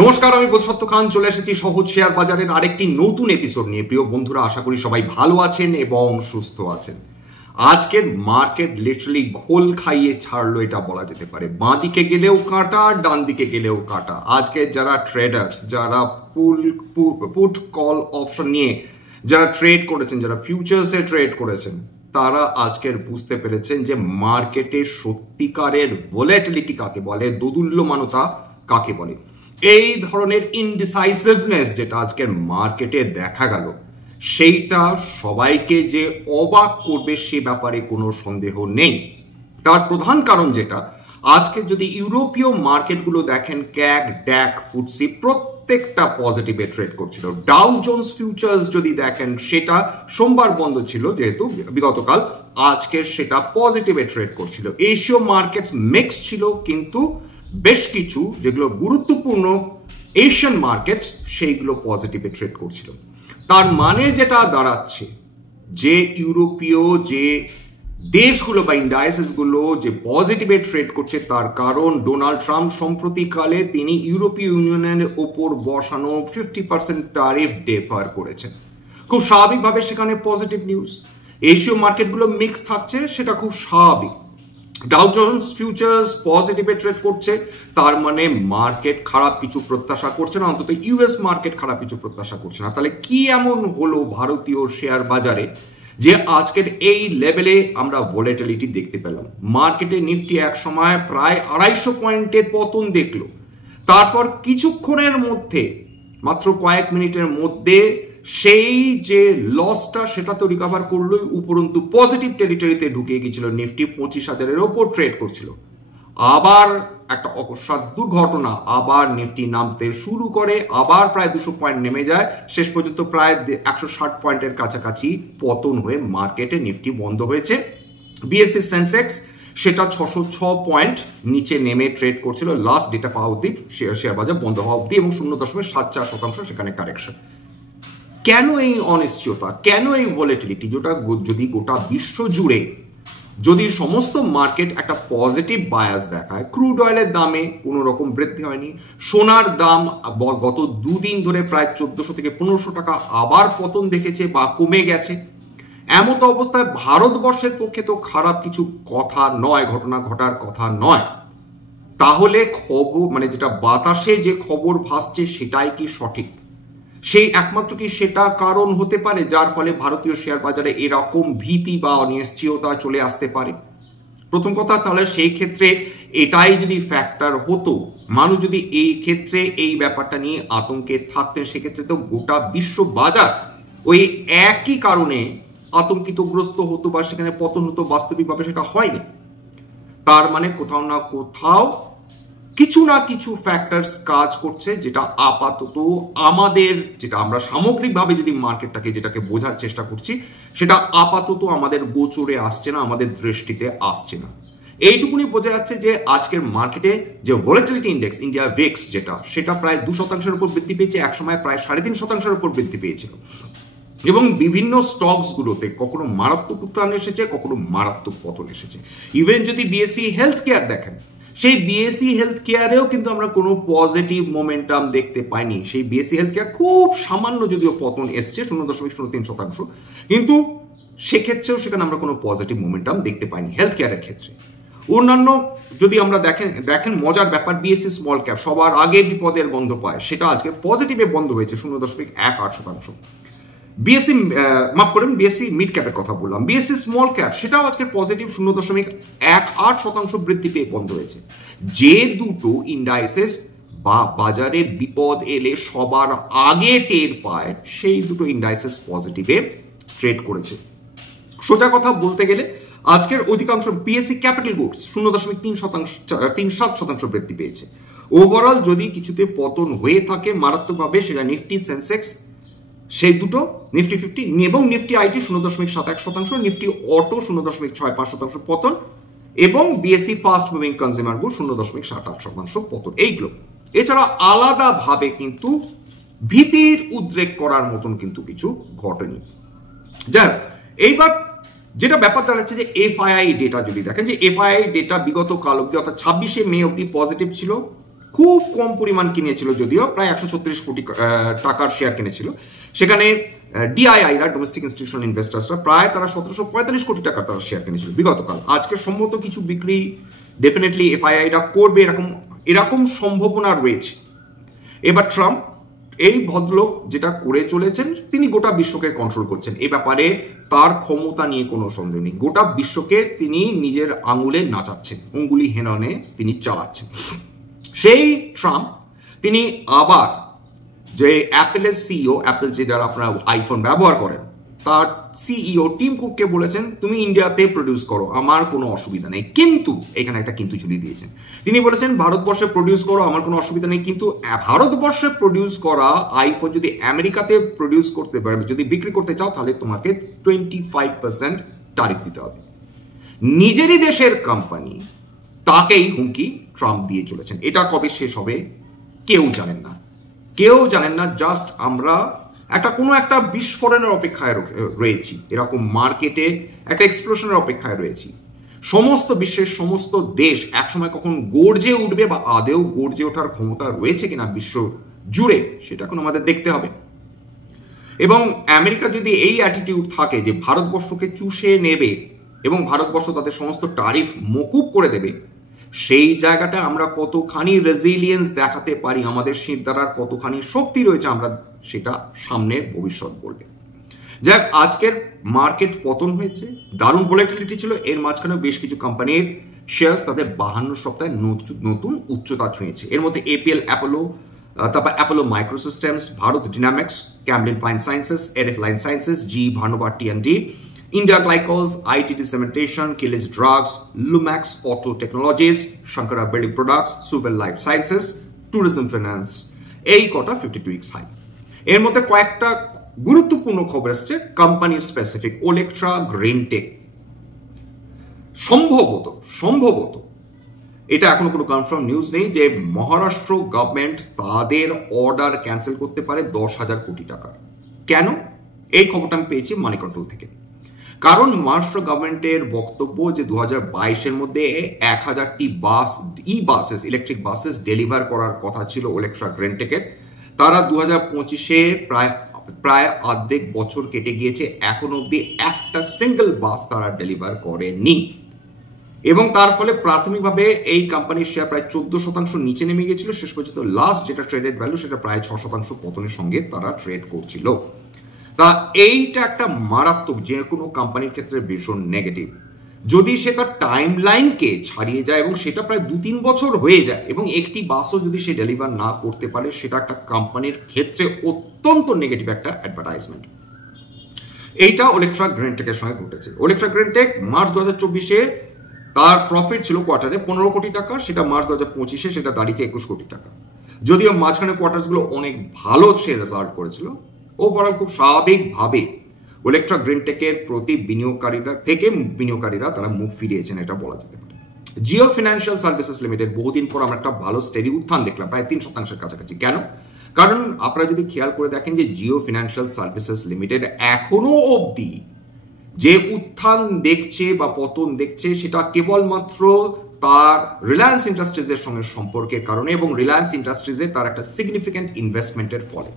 নমস্কার, আমি বোধসত্ত্ব খান চলে এসেছি সহজ শেয়ার বাজারের আরেকটি নতুন এপিসোড নিয়ে। প্রিয় বন্ধুরা, আশা করি সবাই ভালো আছেন এবং সুস্থ আছেন। আজকের মার্কেট লিটারালি ঘোল খাইয়ে ছাড়লো এটা বলা যেতে পারে। বাঁ দিকে গেলেও কাঁটা, ডান দিকে গেলেও কাঁটা। আজকে যারা ট্রেডার্স, যারা পুট কল অপশন নিয়ে যারা ট্রেড করেছেন, যারা ফিউচার্সে ট্রেড করেছেন, তারা আজকের বুঝতে পেরেছেন যে মার্কেটে সত্যিকারের ভোলাটিলিটি কাকে বলে, দোদুল্যমানতা কাকে বলে। এই ধরনের ইনডিসাইসিভনেস যেটা আজকের মার্কেটে দেখা গেল, সেইটা সবাইকে যে অবাক করবে সে ব্যাপারে কোনো সন্দেহ নেই। তার প্রধান কারণ যেটা, আজকে যদি ইউরোপীয় মার্কেটগুলো দেখেন, ক্যাগ, ড্যাক, ফুটসি প্রত্যেকটা পজিটিভে ট্রেড করছিল। ডাউ জোন্স ফিউচার্স যদি দেখেন, সেটা সোমবার বন্ধ ছিল যেহেতু বিগতকাল, আজকে সেটা পজিটিভে ট্রেড করছিল। এশীয় মার্কেটস মিক্সড ছিল, কিন্তু বেশ কিছু যেগুলো গুরুত্বপূর্ণ এশিয়ান মার্কেটস সেইগুলো পজিটিভে ট্রেড করছিল। তার মানে যেটা দাঁড়াচ্ছে যে ইউরোপীয় যে দেশগুলো বা ইন্ডাইসেসগুলো যে পজিটিভে ট্রেড করছে, তার কারণ ডোনাল্ড ট্রাম্প সম্প্রতিকালে তিনি ইউরোপীয় ইউনিয়নের ওপর বসানো 50% ট্যারিফ ডেফার করেছেন। খুব স্বাভাবিকভাবে সেখানে পজিটিভ নিউজ। এশীয় মার্কেটগুলো মিক্স থাকছে, সেটা খুব স্বাভাবিক। ডাউ জোন্স ফিউচার্স পজিটিভে ট্রেড করছে, তার মানে মার্কেট খারাপ কিছু প্রত্যাশা করছে না, অন্তত ইউএস মার্কেট খারাপ কিছু প্রত্যাশা করছে না। তাহলে কি এমন হলো ভারতীয় শেয়ার বাজারে যে আজকের এই লেভেলে আমরা ভোলাটিলিটি দেখতে পেলাম? মার্কেটে নিফটি এক সময় প্রায় 250 পয়েন্টের পতন দেখলো, তারপর কিছুক্ষণের মধ্যে, মাত্র কয়েক মিনিটের মধ্যে সেই যে লসটা সেটা তো রিকভার করলোই, উপরন্তু পজিটিভ টেরিটরিতে ঢুকে গিয়েছিল। নিফটি 25,000-এর ওপর ট্রেড করছিল। আবার একটা অকস্মাৎ দুর্ঘটনা, আবার নিফটি নামতে শুরু করে, আবার প্রায় 200 পয়েন্ট নেমে যায়, শেষ পর্যন্ত প্রায় 160 পয়েন্টের কাছাকাছি পতন হয়ে মার্কেটে নিফটি বন্ধ হয়েছে। বিএসসি সেন্সেক্স সেটা 606 পয়েন্ট নিচে নেমে ট্রেড করছিল লাস্ট ডেটা পাওয়া অব্দি, শেয়ার বাজার বন্ধ হওয়া অব্দি, এবং 0.74% সেখানে কারেকশন। কেন এই অনিশ্চয়তা, কেন এই ভোলাটিলিটি? যেটা যদি গোটা বিশ্ব জুড়ে যদি সমস্ত মার্কেট একটা পজিটিভ বায়াস দেখায়, ক্রুড অয়েলের দামে কোনো রকম বৃদ্ধি হয়নি, সোনার দাম গত দুদিন ধরে প্রায় 1400 থেকে 1500 টাকা আবার পতন দেখেছে বা কমে গেছে, এমত অবস্থায় ভারতবর্ষের পক্ষে তো খারাপ কিছু কথা নয়, ঘটনা ঘটার কথা নয়। তাহলে খবর মানে যেটা বাতাসে যে খবর ভাসছে সেটাই কি সঠিক? সেই একমাত্র কি সেটা কারণ হতে পারে যার ফলে ভারতীয় শেয়ার বাজারে এরকম ভীতি বা অনিশ্চয়তা চলে আসতে পারে? প্রথম কথা, তাহলে সেই ক্ষেত্রে এটাই যদি ফ্যাক্টর হতো, মানুষ যদি এই ক্ষেত্রে এই ব্যাপারটা নিয়ে আতঙ্কে থাকতেন, সেক্ষেত্রে তো গোটা বিশ্ব বাজার ওই একই কারণে আতঙ্কিতগ্রস্ত হতো বা সেখানে পতন হতো। বাস্তবিকভাবে সেটা হয়নি। তার মানে কোথাও না কোথাও কিছু না কিছু ফ্যাক্টরস কাজ করছে, যেটা আপাতত আমাদের, যেটা আমরা সামগ্রিকভাবে যদি মার্কেটটাকে যেটাকে বোঝার চেষ্টা করছি, সেটা আপাতত আমাদের গোচরে আসছে না, আমাদের দৃষ্টিতে আসছে না। এইটুকুনি বোঝা যাচ্ছে যে আজকের মার্কেটে যে ভোলাটিলিটি ইন্ডেক্স, ইন্ডিয়া ভিক্স, সেটা প্রায় 2% উপর বৃদ্ধি পেয়েছে, একসময় প্রায় 3.5% উপর বৃদ্ধি পেয়েছিল। এবং বিভিন্ন স্টকস গুলোতে কখনো মারাত্মক উত্থান এসেছে, কখনো মারাত্মক পতন এসেছে। ইভেন যদি বিএসসি হেলথ কেয়ার দেখেন, সেই বিএসসি হেলথ কেয়ারেও কিন্তু আমরা কোনো পজিটিভ মোমেন্টাম দেখতে পাইনি। সেই বিএসসি হেলথ কেয়ার খুব সামান্য যদিও পতন এসছে 0.03%, কিন্তু সেক্ষেত্রেও সেখানে আমরা কোনো পজিটিভ মোমেন্টাম দেখতে পাইনি হেলথ কেয়ারের ক্ষেত্রে। অন্যান্য যদি আমরা দেখেন মজার ব্যাপার, বিএসসি স্মল ক্যাপ সবার আগে বিপদের বন্ধ পায়, সেটা আজকে পজিটিভে বন্ধ হয়েছে 0.18%। বিএসসি মাফ করেন, বিএসসি মিড ক্যাপের কথা বললাম। বিএসসি স্মল ক্যাপ সেটাও আজকে পজিটিভ 0.18% বৃদ্ধি পেয়ে বন্ধ হয়েছে। যে দুটো ইন্ডাইসেস বা বাজারে বিপদ এলে সবার আগে টের পায়, সেই দুটো ইন্ডাইসেস পজিটিভে ট্রেড করেছে। সোজা কথা বলতে গেলে আজকের অধিকাংশ বিএসসি ক্যাপিটাল গুডস 0.37% বৃদ্ধি পেয়েছে। ওভারঅল যদি কিছুতে পতন হয়ে থাকে মারাত্মকভাবে, সেটা নিফটি, সেন্সেক্স, সেই দুটো, নিফটি 50 এবং নিফটি আইটি 0.71%, নিফটি অটো 0.65% পতন, এবং BSc fast moving consumer good 0.78% পতন। এইগুলো এছাড়া আলাদাভাবে কিন্তু ভীতির উদ্রেক করার মতন কিন্তু কিছু ঘটেনি। যাই হোক, এইবার যেটা ব্যাপার দাঁড়াচ্ছে যে এফআইআই ডেটা যদি দেখেন, যে এফআইআই ডেটা বিগত কাল অব্দি অর্থাৎ 26শে মে অব্দি পজিটিভ ছিল, খুব কম পরিমাণ কিনেছিল, যদিও প্রায় 136 কোটি টাকার শেয়ার কিনেছিল। সেখানে ডিআইআইরা, ডোমেস্টিক ইনস্টিটিউশনাল ইনভেস্টার্সরা, প্রায় তারা 1745 কোটি টাকা তারা শেয়ার কিনেছিল বিগতকাল। আজকে সম্ভবত কিছু বিক্রি ডেফিনেটলি এফআইআইরা করবে, এরকম সম্ভাবনা রয়েছে। এবার ট্রাম্প, এই ভদ্রলোক যেটা করে চলেছেন, তিনি গোটা বিশ্বকে কন্ট্রোল করছেন। এই ব্যাপারে তার ক্ষমতা নিয়ে কোনো সন্দেহ নেই। গোটা বিশ্বকে তিনি নিজের আঙুলে নাচাচ্ছেন, অঙ্গুলি হেলনে তিনি চালাচ্ছেন। সেই ট্রাম্প তিনি আবার যে অ্যাপেলের সিইও, অ্যাপেল যে যারা আপনারা আইফোন ব্যবহার করেন, তার সিইও টিম কুককে বলেছেন তুমি ইন্ডিয়াতে প্রডিউস করো, আমার কোনো অসুবিধা নেই। কিন্তু এখানে একটা কিন্তু ঝুলিয়ে দিয়েছেন। তিনি বলেছেন ভারতবর্ষে প্রডিউস করো, আমার কোনো অসুবিধা নেই, কিন্তু ভারতবর্ষে প্রডিউস করা আইফোন যদি আমেরিকাতে প্রডিউস করতে পারবে, যদি বিক্রি করতে চাও, তাহলে তোমাকে 25% ট্যারিফ দিতে হবে। নিজেরই দেশের কোম্পানি, তাকেই হুমকি ট্রাম্প দিয়ে চলেছেন। এটা কবে শেষ হবে কেউ জানেন না, কেউ জানেন না। জাস্ট আমরা কোনো একটা বিস্ফোরণের অপেক্ষায় রয়েছি, এরকম মার্কেটে একটা এক্সপ্লোশনের অপেক্ষায় রয়েছি। সমস্ত বিশ্বের সমস্ত দেশ একসময় কখন গর্জে উঠবে বা আদেও গর্জে ওঠার ক্ষমতা রয়েছে কিনা বিশ্ব জুড়ে, সেটা এখন আমাদের দেখতে হবে। এবং আমেরিকা যদি এই অ্যাটিটিউড থাকে যে ভারতবর্ষকে চুষে নেবে এবং ভারতবর্ষ তাদের সমস্ত ট্যারিফ মকুব করে দেবে, সেই জায়গাটা আমরা কতখানি রেজিলিয়েন্স দেখাতে পারি, আমাদের শিরদাঁড়ার কতখানি শক্তি রয়েছে, আমরা সেটা সামনের ভবিষ্যৎ বলবে। যাক, আজকের মার্কেট পতন হয়েছে, দারুণ ভোলাটিলিটি ছিল। এর মাঝখানে বেশ কিছু কোম্পানির শেয়ার তাদের 52 সপ্তাহে নতুন উচ্চতা ছুঁয়েছে। এর মধ্যে এপিএল, অ্যাপোলো, তারপর Apollo microsystems, Bharat dynamics, Camlin fine sciences, এরএফ লাইন সায়েন্সেস, জি ভানুবার টি&ডি, India Glycols, ITT Cementation, Kilis Drugs, Lumax Auto Technologies, Shankara Building Products, Suvel Life Sciences, Tourism Finance, এই কটা 52 উইকস হাই। এর মধ্যে কয়েকটা গুরুত্বপূর্ণ খবর আসছে কোম্পানি স্পেসিফিক। ওলেকট্রা গ্রিনটেক সম্ভবত এটা এখনো কোনো কনফার্ম নিউজ নেই যে মহারাষ্ট্র গভর্নমেন্ট তাদের অর্ডার ক্যান্সেল করতে পারে 10,000 কোটি টাকার। কেন? এই খবরটা আমি পেয়েছি মানি কন্ট্রোল থেকে। কারণ মহারাষ্ট্র গভর্নমেন্টের বক্তব্য যে 2022-এর মধ্যে 1000টি বাসেস, ইলেকট্রিক বাসেস ডেলিভার করার কথা ছিল ওলেকট্রা গ্রিনটেকের। তারা 2025-এ প্রায় অর্ধেক বছর কেটে গিয়েছে, এখন অব্দি একটা সিঙ্গেল বাস তারা ডেলিভার করেনি। এবং তার ফলে প্রাথমিকভাবে এই কোম্পানির শেয়ার প্রায় 14% নিচে নেমে গিয়েছিল। শেষ পর্যন্ত লাস্ট যেটা ট্রেডেড ভ্যালু, সেটা প্রায় 6% পতনের সঙ্গে তারা ট্রেড করছিল। তা এইটা একটা মারাত্মক, যে কোনো কোম্পানির ক্ষেত্রে ভীষণ নেগেটিভ। যদি সে তার টাইম লাইনকে ছাড়িয়ে যায় এবং সেটা প্রায় 2-3 বছর হয়ে যায় এবং একটি বাসও যদি সে ডেলিভার না করতে পারে, সেটা একটা কোম্পানির ক্ষেত্রে অত্যন্ত নেগেটিভ একটা অ্যাডভার্টাইজমেন্ট। এইটা ওলেকট্রা গ্রিনটেকের সঙ্গে ঘটেছে। ওলেকট্রা গ্রিনটেক মার্চ 2024-এ তার প্রফিট ছিল কোয়ার্টারে 15 কোটি টাকা, সেটা মার্চ 2025-এ সেটা দাঁড়িয়েছে 21 কোটি টাকা। যদিও মাঝখানে কোয়ার্টারসগুলো অনেক ভালো সে রেজাল্ট করেছিল, ওভারঅল খুব স্বাভাবিকভাবে ওলেকট্রা গ্রিনটেকের প্রতি বিনিয়োগকারীরা তারা মুখ ফিরিয়েছেন, এটা বলা যেতে পারে। জিও ফিনান্সিয়াল সার্ভিসেস লিমিটেড, বহুদিন পর আমরা একটা ভালো স্টেডি উত্থান দেখলাম, প্রায় 3% কাছাকাছি। কেন? কারণ আপনারা যদি খেয়াল করে দেখেন যে জিও ফিনান্সিয়াল সার্ভিসেস লিমিটেড এখনো অবধি যে উত্থান দেখছে বা পতন দেখছে, সেটা কেবলমাত্র তার রিলায়েন্স ইন্ডাস্ট্রিজের সঙ্গে সম্পর্কের কারণে এবং রিলায়েন্স ইন্ডাস্ট্রিজে তার একটা সিগনিফিক্যান্ট ইনভেস্টমেন্টের ফলে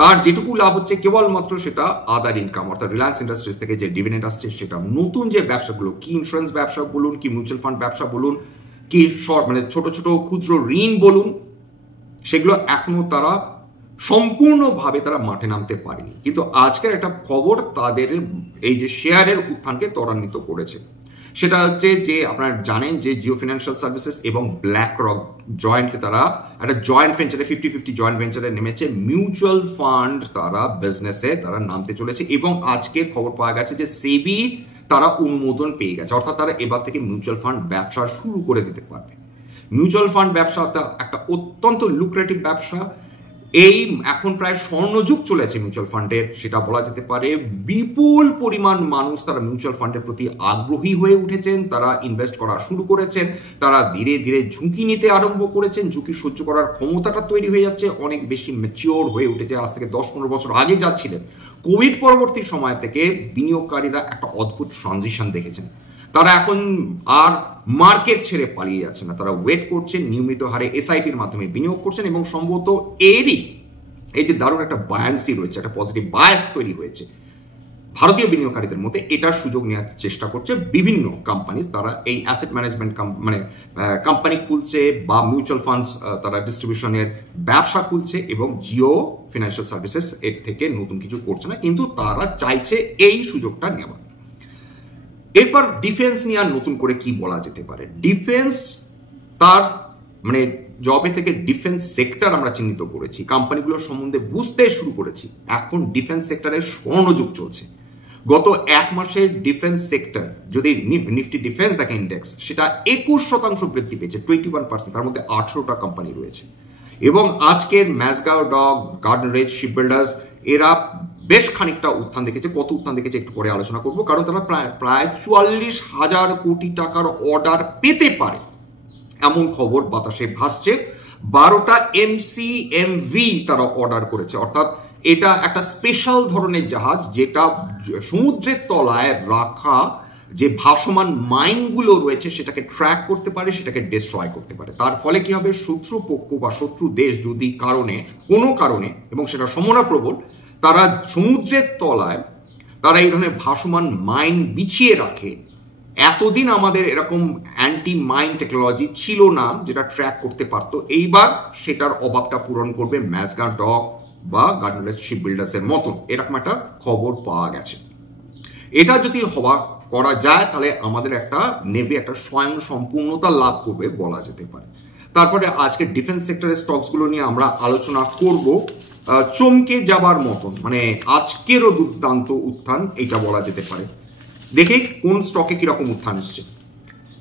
তার যেটুকু লাভ হচ্ছে কেবলমাত্র সেটা আদার ইনকাম, অর্থাৎ রিলায়েন্স ইন্ডাস্ট্রিজ থেকে যে ডিভিডেন্ড আসছে সেটা। নতুন যে ব্যবসাগুলো, কি ইন্স্যুরেন্স ব্যবসা বলুন, কি মিউচুয়াল ফান্ড ব্যবসা বলুন, কি ছোট ছোট ক্ষুদ্র ঋণ বলুন, সেগুলো এখনো তারা সম্পূর্ণভাবে তারা মাঠে নামতে পারেনি। কিন্তু আজকের একটা খবর তাদের এই যে শেয়ারের উত্থানকে ত্বরান্বিত করেছে। সেটা হচ্ছে যে আপনারা জানেন যে জিও ফিনান্সিয়াল সার্ভিসেস এবং ব্ল্যাক রক জয়েন্টলি তারা একটা জয়েন্ট ভেঞ্চারে 50-50 জয়েন্ট ভেঞ্চারে নেমেছে। মিউচুয়াল ফান্ড তারা বিজনেসে তারা নামতে চলেছে এবং আজকে খবর পাওয়া গেছে যে সেবি তারা অনুমোদন পেয়ে গেছে, অর্থাৎ তারা এবার থেকে মিউচুয়াল ফান্ড ব্যবসা শুরু করে দিতে পারবে। মিউচুয়াল ফান্ড ব্যবসা একটা অত্যন্ত লুক্রেটিভ ব্যবসা। এই এখন প্রায় স্বর্ণযুগ চলেছে মিউচুয়াল ফান্ডের, সেটা বলা যেতে পারে। বিপুল পরিমাণ মানুষ তারা মিউচুয়াল ফান্ডের প্রতি আগ্রহী হয়ে উঠেছেন, তারা ইনভেস্ট করা শুরু করেছেন, তারা ধীরে ধীরে ঝুঁকি নিতে আরম্ভ করেছেন, ঝুঁকি সহ্য করার ক্ষমতাটা তৈরি হয়ে যাচ্ছে, অনেক বেশি ম্যাচিওর হয়ে উঠেছে। আজ থেকে 10-15 বছর আগে যা ছিলেন, কোভিড পরবর্তী সময় থেকে বিনিয়োগকারীরা একটা অদ্ভুত ট্রানজিশন দেখেছেন। তারা এখন আর মার্কেট ছেড়ে পালিয়ে যাচ্ছে না, তারা ওয়েট করছেন, নিয়মিত হারে এসআইপির মাধ্যমে বিনিয়োগ করছেন এবং সম্ভবত এরই এই যে দারুণ একটা বায়ান্সি রয়েছে, একটা পজিটিভ বায়াস তৈরি হয়েছে ভারতীয় বিনিয়োগকারীদের মধ্যে, এটার সুযোগ নেওয়ার চেষ্টা করছে বিভিন্ন কোম্পানি। তারা এই অ্যাসেট ম্যানেজমেন্ট মানে কোম্পানি খুলছে বা মিউচুয়াল ফান্ডস তারা ডিস্ট্রিবিউশনের ব্যবসা খুলছে এবং জিও ফিনান্সিয়াল সার্ভিসেস এর থেকে নতুন কিছু করছে না, কিন্তু তারা চাইছে এই সুযোগটা নেওয়া। এরপর ডিফেন্স নিয়ে আর নতুন করে কি বলা যেতে পারে? ডিফেন্স তার মানে জবে থেকে ডিফেন্স সেক্টর আমরা চিহ্নিত করেছি, কোম্পানিগুলোর সম্বন্ধে বুঝতে শুরু করেছি। এখন ডিফেন্স সেক্টরে স্বর্ণযুগ চলছে। গত এক মাসে ডিফেন্স সেক্টর যদি নিফটি ডিফেন্স দেখে ইন্ডেক্স, সেটা 21% বৃদ্ধি পেয়েছে, 21%, তার মধ্যে 18টা কোম্পানি রয়েছে। এবং আজকের ম্যাজগাঁও ডক, গার্ডেন রেজ, শিপবিল্ডার্স এরা বেশ খানিকটা উত্থান দেখেছে। কত উত্থান দেখেছে একটু পরে আলোচনা করবো, কারণ তারা প্রায় 44,000 কোটি টাকার অর্ডার পেতে পারে এমন খবর বাতাসে ভাসছে। 12টা এমসিএমভি তারা অর্ডার করেছে, অর্থাৎ এটা একটা স্পেশাল ধরনের জাহাজ যেটা সমুদ্রের তলায় রাখা যে ভাসমান মাইনগুলো রয়েছে সেটাকে ট্র্যাক করতে পারে, সেটাকে ডিস্ট্রয় করতে পারে। তার ফলে কি হবে, শত্রুপক্ষ বা শত্রু দেশ যদি কোনো কারণে এবং সেটা সমরাপ্রবল, তারা সমুদ্রের তলায় তারা এই ধরনের ভাসমান মাইন বিছিয়ে রাখে। এতদিন আমাদের এরকম অ্যান্টি মাইন টেকনোলজি ছিল না যেটা ট্র্যাক করতে পারতো। এইবার সেটার অভাবটা পূরণ করবে ম্যাজগাঁও ডক বা গার্ডেন রেজ শিপ বিল্ডার্সের মতন, এরকম একটা খবর পাওয়া গেছে। এটা যদি করা যায় তাহলে আমাদের একটা নেভি একটা স্বয়ং সম্পূর্ণতা লাভ করবে বলা যেতে পারে। তারপরে আজকে ডিফেন্স সেক্টরের স্টকসগুলো নিয়ে আমরা আলোচনা করব। চমকে যাবার মতন, মানে আজকেরও দুর্দান্ত উত্থান এটা বলা যেতে পারে। দেখে কোন স্টকে কিরকম উত্থান এসছে।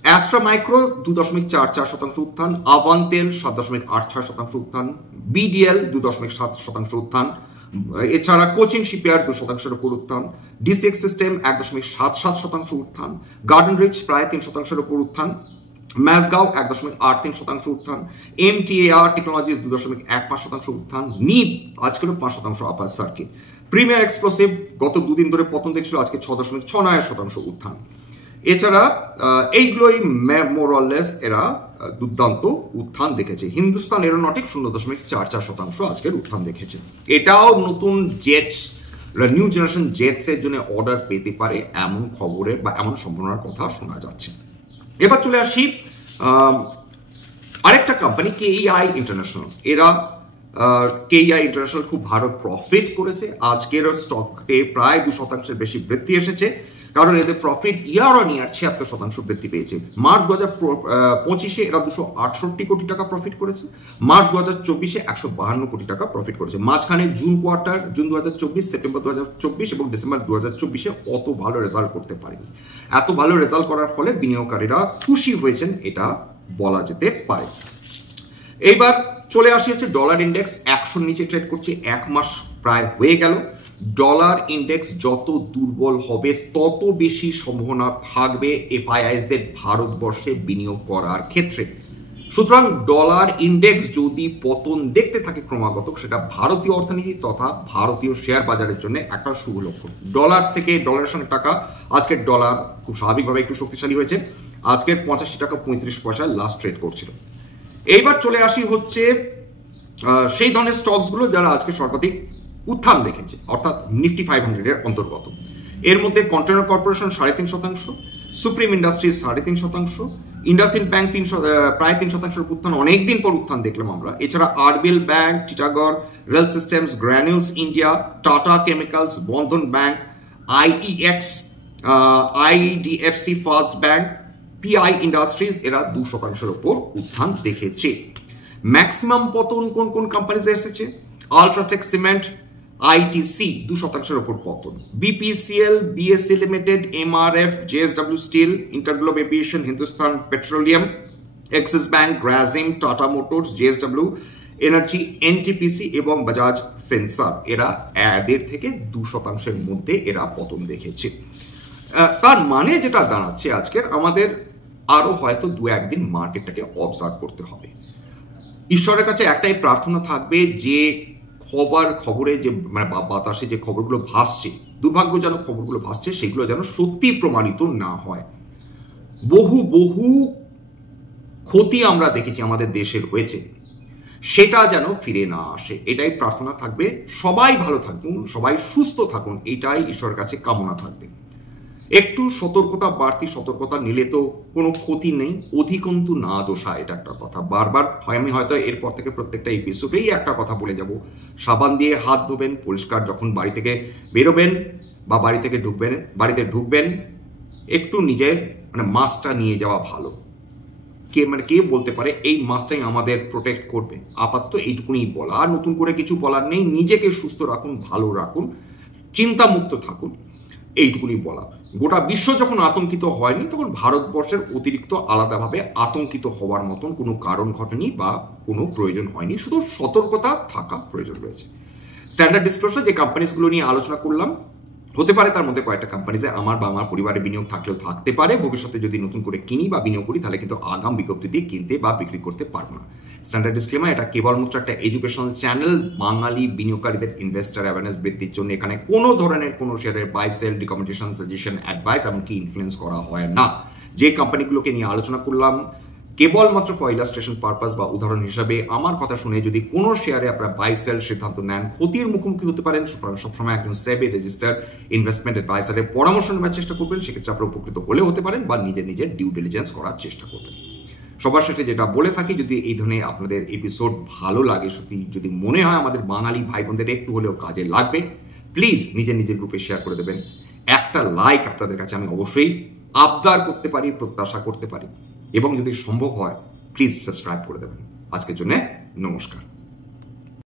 অ্যাস্ট্রা মাইক্রো 2.44% উত্থান, আভান্তেল 7.86% উত্থান, বিডিএল 2.7% উত্থান, এছাড়া কোচিন শিপইয়ার্ড 2% উপর উত্থান, ডিসিএক্স সিস্টেম 1.77% উত্থান, গার্ডেন রিচ প্রায় 3% উপর উত্থান, ম্যাজগাঁও 1.83% উত্থান, এমটিএআর টেকনোলজিস 2.15% উত্থান, Nip আজকেরও 5% upper circuit, premier explosive গত দুদিন ধরে পতন দেখছিল, আজকে 6.69% উত্থান। এছাড়া এইগুলোই মোরলেস এরা দুর্দান্ত উত্থান দেখেছে। হিন্দুস্তান এরোনটিক 0.44% আজকের উত্থান দেখেছে। এটাও নতুন জেটস, নিউ জেনারেশন জেটস এর জন্য অর্ডার পেতে পারে এমন খবরের বা এমন সম্ভাবনার কথা শোনা যাচ্ছে। এবার চলে আসি আরেকটা কোম্পানি কেইআই ইন্টারন্যাশনাল। এরা কেইআই ইন্টারন্যাশনাল খুব ভালো প্রফিট করেছে। আজকের স্টকে প্রায় 2% বেশি বৃদ্ধি এসেছে, কারণ এদের প্রফিট ইয়ার অন ইয়ার 76% বৃদ্ধি পেয়েছে। মার্চ 2025-এ এরা 268 কোটি টাকা প্রফিট করেছে, মার্চ 2024-এ 152 কোটি টাকা প্রফিট করেছে। মাঝখানে জুন 2024, সেপ্টেম্বর 2024 এবং ডিসেম্বর 2024-এ অত ভালো রেজাল্ট করতে পারেনি। এত ভালো রেজাল্ট করার ফলে বিনিয়োগকারীরা খুশি হয়েছেন এটা বলা যেতে পারে। এইবার চলে আসি হচ্ছে ডলার ইন্ডেক্স 100 নিচে ট্রেড করছে, এক মাস প্রায় হয়ে গেল। ডলার ইন্ডেক্স যত দুর্বল হবে তত বেশি সম্ভাবনা থাকবে এফআইআইসদের ভারতবর্ষে বিনিয়োগ করার ক্ষেত্রে। সুতরাং ডলার ইন্ডেক্স যদি পতন দেখতে থাকে ক্রমাগত, সেটা ভারতীয় অর্থনীতি তথা ভারতীয় শেয়ার বাজারের জন্য একটা শুভ লক্ষণ। ডলার থেকে ডলারের সঙ্গে টাকা, আজকের ডলার খুব স্বাভাবিকভাবে একটু শক্তিশালী হয়েছে, আজকের 85 টাকা 35 পয়সায় লাস্ট ট্রেড করছিল। এইবার চলে আসি হচ্ছে সেই ধরনের স্টকসগুলো যারা আজকে সর্বাধিক উত্থান দেখেছে, অর্থাৎ নিফটি 500 এর অন্তর্গত। এর মধ্যে container corporation 3.5%, supreme industries 3.5%, IndusInd bank প্রায় 3% উত্থান, অনেকদিন পর উত্থান দেখলাম আমরা। এছাড়া RBL bank, Titagarh rail systems, granules India, Tata chemicals, Bandhan bank, IEX, IDFC first bank, PI industries এরা 2% উপর উত্থান দেখেছে। ম্যাক্সিমাম পতন কোন কোন কোম্পানিজ এসেছে? আল্ট্রাটেক সিমেন্ট, আইটিসি 2% উপর পতন, BPCL, BSE limited, MRF, JSW steel, InterGlobe aviation, Hindustan petroleum, axis bank, Grasim, Tata motors, JSW energy, NTPC এবং বাজাজ ফিনসার্ভ এরা 1.5 থেকে 2% মধ্যে এরা পতন দেখেছে। তার মানে যেটা দাঁড়াচ্ছে আজকের আমাদের আরো হয়তো 2-1 দিন মার্কেটটাকে অবজার্ভ করতে হবে। ঈশ্বরের কাছে একটাই প্রার্থনা থাকবে যে খবরে যে মানে বাতাসে যে খবরগুলো ভাসছে, দুর্ভাগ্যজনক খবরগুলো ভাসছে, সেগুলো যেন সত্যি প্রমাণিত না হয়। বহু ক্ষতি আমরা দেখেছি আমাদের দেশের হয়েছে, সেটা যেন ফিরে না আসে, এটাই প্রার্থনা থাকবে। সবাই ভালো থাকুন, সবাই সুস্থ থাকুন, এটাই ঈশ্বরের কাছে কামনা থাকবে। একটু সতর্কতা, বাড়তি সতর্কতা নিলে তো কোনো ক্ষতি নেই, অধিকন্তু না দোষা, এটা একটা কথা বারবার হয়। আমি হয়তো এরপর থেকে প্রত্যেকটা এপিসোডেই একটা কথা বলে যাব, সাবান দিয়ে হাত ধোবেন, পরিষ্কার যখন বাড়ি থেকে বেরোবেন বা বাড়িতে ঢুকবেন একটু নিজের মাস্কটা নিয়ে যাওয়া ভালো। কে বলতে পারে এই মাস্কটাই আমাদের প্রোটেক্ট করবে। আপাতত এইটুকুনি বলা, আর নতুন করে কিছু বলার নেই। নিজেকে সুস্থ রাখুন, ভালো রাখুন, চিন্তামুক্ত থাকুন, এইটুকুনি বলা। গোটা বিশ্ব যখন আতঙ্কিত হয়নি, তখন ভারতবর্ষের অতিরিক্ত আলাদাভাবে আতঙ্কিত হওয়ার মতন কোনো কারণ ঘটেনি বা কোনো প্রয়োজন হয়নি, শুধু সতর্কতা থাকা প্রয়োজন রয়েছে। স্ট্যান্ডার্ড ডিসক্লোজার যে কোম্পানিজগুলো নিয়ে আলোচনা করলাম, হতে পারে তার মধ্যে কয়েকটা কোম্পানিজে আমার বা আমার পরিবারের বিনিয়োগ থাকলেও থাকতে পারে। ভবিষ্যতে যদি নতুন করে কিনি বা বিনিয়োগ করি, তাহলে কিন্তু আগাম বিজ্ঞপ্তি দিয়ে কিনতে বা বিক্রি করতে পারবো না। স্ট্যান্ডার্ড ডিসক্লেমার, এটা কেবলমাত্র একটা এডুকেশনাল চ্যানেল, বাঙালি বিনিয়োগকারীদের ইনভেস্টার অ্যাওয়ারনেস বৃদ্ধির জন্য। এখানে কোনো ধরনের কোনো শেয়ারের buy sell, recommendation, suggestion, advice এমনকি ইনফ্লুয়েন্স করা হয় না। যে কোম্পানিগুলোকে নিয়ে আলোচনা করলাম কেবলমাত্র ফর ইলাস্ট্রেশন পারপাস বা উদাহরণ হিসাবে, আমার কথা শুনে যদি কোনো শেয়ারে আপনারা বাই সেল সিদ্ধান্ত নেন, ক্ষতির মুখোমুখি হতে পারেন। সবসময় একজন সেবি রেজিস্টার্ড ইনভেস্টমেন্ট অ্যাডভাইসারের পরামর্শ নেওয়ার চেষ্টা করবেন, সেক্ষেত্রে আপনারা উপকৃত হলেও হতে পারেন বা নিজের ডিউ ডিলিজেন্স করার চেষ্টা করবেন। সবার সাথে যেটা বলে থাকি, যদি এই ধরনের আপনাদের এপিসোড ভালো লাগে, সত্যি যদি মনে হয় আমাদের বাঙালি ভাই বোনদের একটু হলেও কাজে লাগবে, প্লিজ নিজের গ্রুপে শেয়ার করে দেবেন। একটা লাইক আপনাদের কাছে আমি অবশ্যই আবদার করতে পারি, প্রত্যাশা করতে পারি, এবং যদি সম্ভব হয় প্লিজ সাবস্ক্রাইব করে দেবেন। আজকের জন্য নমস্কার।